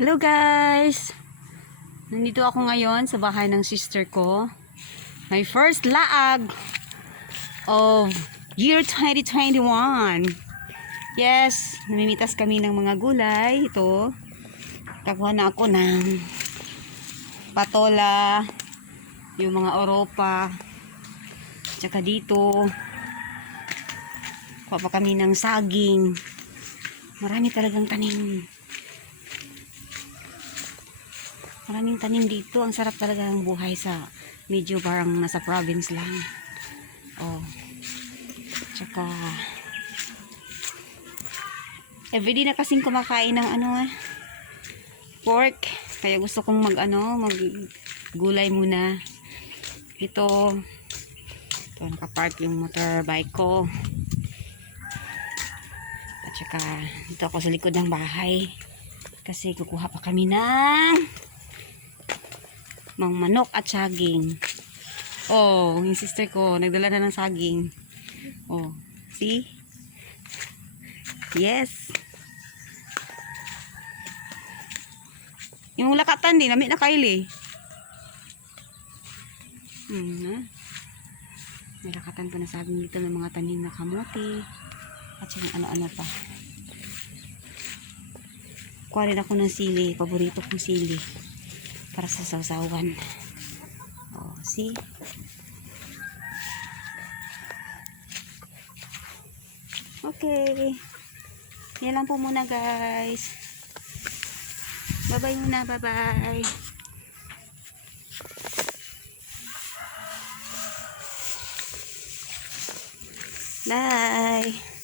Hello guys! Nandito ako ngayon sa bahay ng sister ko. My first laag of year 2021. Yes, namimitas kami ng mga gulay. Ito, kakuha na ako ng patola, yung mga oropa, tsaka dito, kuha pa kami ng saging. Marami talagang tanim. Maraming tanim dito. Ang sarap talaga ng buhay sa medyo parang nasa province lang. Oh. Tsaka everyday na kasing kumakain ng pork. Kaya gusto kong mag gulay muna. Ito nakapark yung motorbike ko. At tsaka dito ako sa likod ng bahay. Kasi kukuha pa kami ng manok at saging. Oh, yung sister ko nagdala na ng saging. Oh, see? Yes. Yung lakatan din, namin na kaili. May lakatan pa na saging dito ng mga tanim na kamote. At saka ano-ano pa. Kuha rin ako ng sili. Paborito kong sili. Para sa sausawan. Oh, see? Okay. Yan lang po muna guys. Bye-bye muna. Bye-bye. Bye.